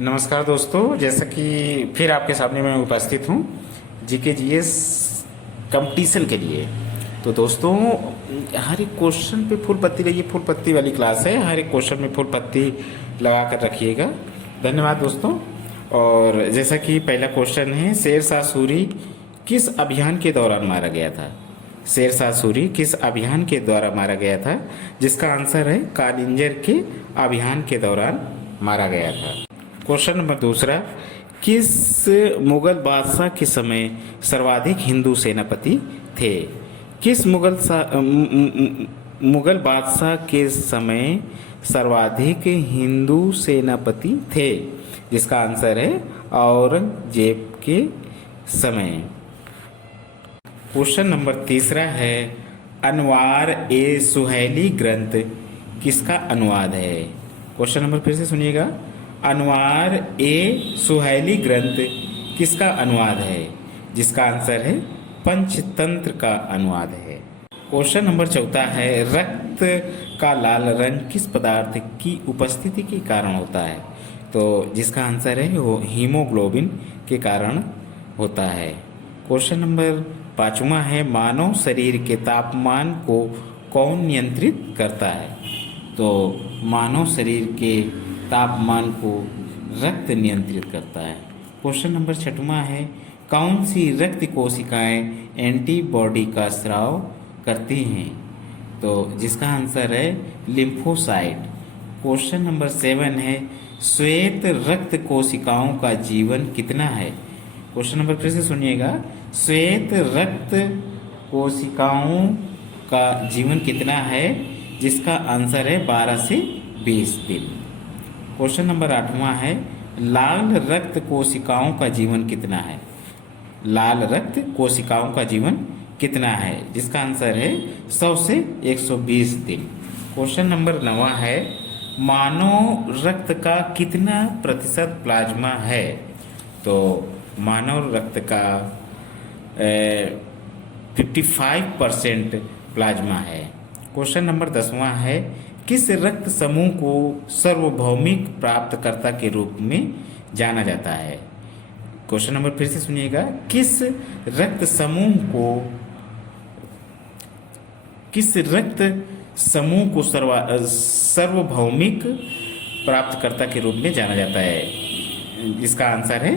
नमस्कार दोस्तों, जैसा कि फिर आपके सामने मैं उपस्थित हूँ जीके जीएस कंपटीशन के लिए। तो दोस्तों, हर एक क्वेश्चन पे फुल पत्ती रहिए। फुल पत्ती वाली क्लास है, हर एक क्वेश्चन में फुल पत्ती लगा कर रखिएगा। धन्यवाद दोस्तों। और जैसा कि पहला क्वेश्चन है, शेर शाह सूरी किस अभियान के दौरान मारा गया था? शेर शाह सूरी किस अभियान के द्वारा मारा गया था? जिसका आंसर है कालिंजर के अभियान के दौरान मारा गया था। क्वेश्चन नंबर दूसरा, किस मुगल बादशाह के समय सर्वाधिक हिंदू सेनापति थे? किस मुगल बादशाह के समय सर्वाधिक हिंदू सेनापति थे? जिसका आंसर है औरंगजेब के समय। क्वेश्चन नंबर तीसरा है, अनवार ए सुहेली ग्रंथ किसका अनुवाद है? क्वेश्चन नंबर फिर से सुनिएगा, अनवार ए सुहेली ग्रंथ किसका अनुवाद है? जिसका आंसर है पंचतंत्र का अनुवाद है। क्वेश्चन नंबर चौथा है, रक्त का लाल रंग किस पदार्थ की उपस्थिति के कारण होता है? तो जिसका आंसर है वो हीमोग्लोबिन के कारण होता है। क्वेश्चन नंबर पाँचवा है, मानव शरीर के तापमान को कौन नियंत्रित करता है? तो मानव शरीर के तापमान को रक्त नियंत्रित करता है। क्वेश्चन नंबर छठवां है, कौन सी रक्त कोशिकाएं एंटीबॉडी का स्राव करती हैं? तो जिसका आंसर है लिम्फोसाइट। क्वेश्चन नंबर 7 है, श्वेत रक्त कोशिकाओं का जीवन कितना है? क्वेश्चन नंबर फिर से सुनिएगा, श्वेत रक्त कोशिकाओं का जीवन कितना है? जिसका आंसर है 12 से 20 दिन। क्वेश्चन नंबर 8वां है, लाल रक्त कोशिकाओं का जीवन कितना है? लाल रक्त कोशिकाओं का जीवन कितना है? जिसका आंसर है 100 से 120 दिन। क्वेश्चन नंबर 9वां है, मानव रक्त का कितना प्रतिशत प्लाज्मा है? तो मानव रक्त का 55% प्लाज्मा है। क्वेश्चन नंबर 10वां है, किस रक्त समूह को सार्वभौमिक प्राप्तकर्ता के रूप में जाना जाता है? क्वेश्चन नंबर फिर से सुनिएगा, किस रक्त समूह को सार्वभौमिक प्राप्तकर्ता के रूप में जाना जाता है? इसका आंसर है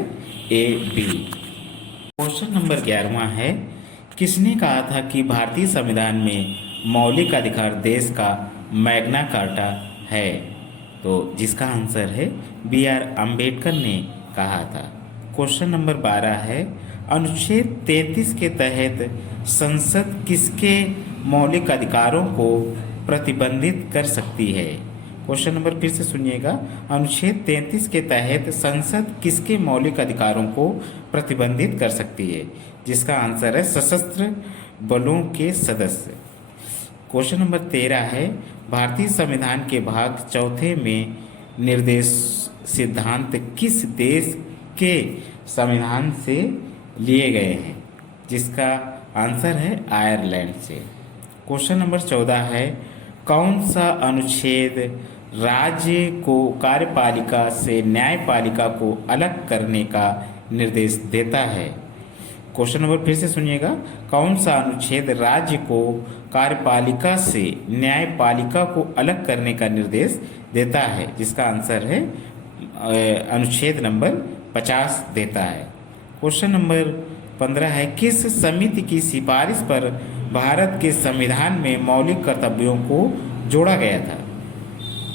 ए बी। क्वेश्चन नंबर 11वां है, किसने कहा था कि भारतीय संविधान में मौलिक अधिकार देश का मैग्ना कार्टा है? तो जिसका आंसर है बी आर अम्बेडकर ने कहा था। क्वेश्चन नंबर 12 है, अनुच्छेद 33 के तहत संसद किसके मौलिक अधिकारों को प्रतिबंधित कर सकती है? क्वेश्चन नंबर फिर से सुनिएगा, अनुच्छेद 33 के तहत संसद किसके मौलिक अधिकारों को प्रतिबंधित कर सकती है? जिसका आंसर है सशस्त्र बलों के सदस्य। क्वेश्चन नंबर 13 है, भारतीय संविधान के भाग चौथे में निर्देश सिद्धांत किस देश के संविधान से लिए गए हैं? जिसका आंसर है आयरलैंड से। क्वेश्चन नंबर 14 है, कौन सा अनुच्छेद राज्य को कार्यपालिका से न्यायपालिका को अलग करने का निर्देश देता है? क्वेश्चन नंबर फिर से सुनिएगा, कौन सा अनुच्छेद राज्य को कार्यपालिका से न्यायपालिका को अलग करने का निर्देश देता है? जिसका आंसर है अनुच्छेद नंबर 50 देता है। क्वेश्चन नंबर 15 है, किस समिति की सिफारिश पर भारत के संविधान में मौलिक कर्तव्यों को जोड़ा गया था?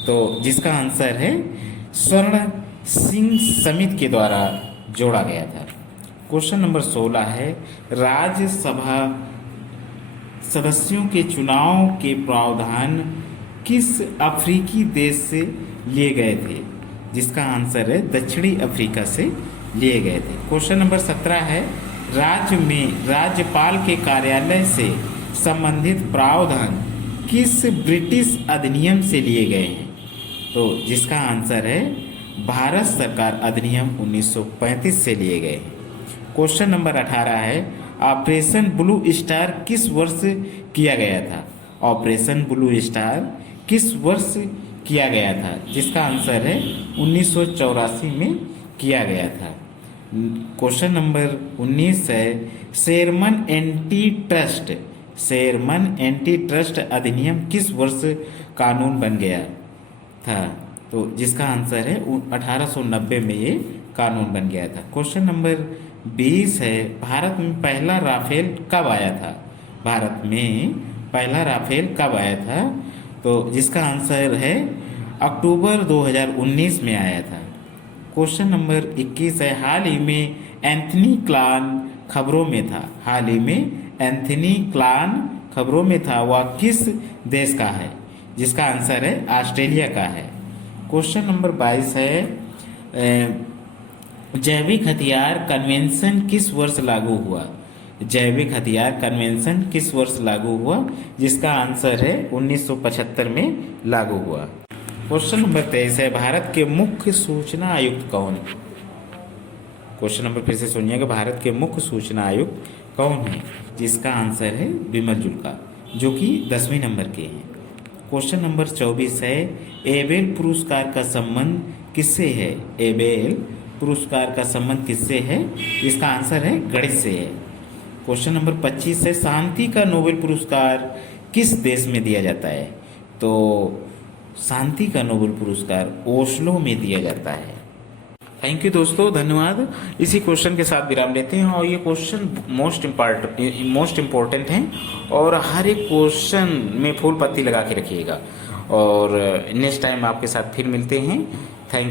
तो जिसका आंसर है स्वर्ण सिंह समिति के द्वारा जोड़ा गया था। क्वेश्चन नंबर 16 है, राज्यसभा सदस्यों के चुनाव के प्रावधान किस अफ्रीकी देश से लिए गए थे? जिसका आंसर है दक्षिणी अफ्रीका से लिए गए थे। क्वेश्चन नंबर 17 है, राज्य में राज्यपाल के कार्यालय से संबंधित प्रावधान किस ब्रिटिश अधिनियम से लिए गए हैं? तो जिसका आंसर है भारत सरकार अधिनियम 1935 से लिए गए हैं। क्वेश्चन नंबर 18 है, ऑपरेशन ब्लू स्टार किस वर्ष किया गया था? ऑपरेशन ब्लू स्टार किस वर्ष किया गया था, जिसका आंसर है 1984 में किया गया था। क्वेश्चन नंबर 19 है, शेरमन एंटी ट्रस्ट अधिनियम किस वर्ष कानून बन गया था? तो जिसका आंसर है 1890 में ये कानून बन गया था। क्वेश्चन नंबर 20 है, भारत में पहला राफेल कब आया था? भारत में पहला राफेल कब आया था? तो जिसका आंसर है अक्टूबर 2019 में आया था। क्वेश्चन नंबर 21 है, हाल ही में एंथनी क्लान खबरों में था, वह किस देश का है? जिसका आंसर है ऑस्ट्रेलिया का है। क्वेश्चन नंबर 22 है, जैविक हथियार कन्वेंशन किस वर्ष लागू हुआ? जैविक हथियार कन्वेंशन किस वर्ष लागू हुआ? जिसका आंसर है 1975 में लागू हुआ। क्वेश्चन नंबर 23 है, भारत के मुख्य सूचना आयुक्त कौन है? क्वेश्चन नंबर फिर से सुनिएगा, भारत के मुख्य सूचना आयुक्त कौन है? जिसका आंसर है बिमल जुल्का, जो कि 10वें नंबर के हैं। क्वेश्चन नंबर 24 है, एबेल पुरस्कार का संबंध किससे है? एबेल पुरस्कार का संबंध किससे है? इसका आंसर है गणित से है। क्वेश्चन नंबर 25 है, शांति का नोबेल पुरस्कार किस देश में दिया जाता है? तो शांति का नोबेल पुरस्कार ओस्लो में दिया जाता है। थैंक यू दोस्तों, धन्यवाद। इसी क्वेश्चन के साथ विराम लेते हैं, और ये क्वेश्चन मोस्ट इम्पॉर्टेंट हैं, और हर एक क्वेश्चन में फूल पत्ती लगा के रखिएगा। और नेक्स्ट टाइम आपके साथ फिर मिलते हैं। Thank you.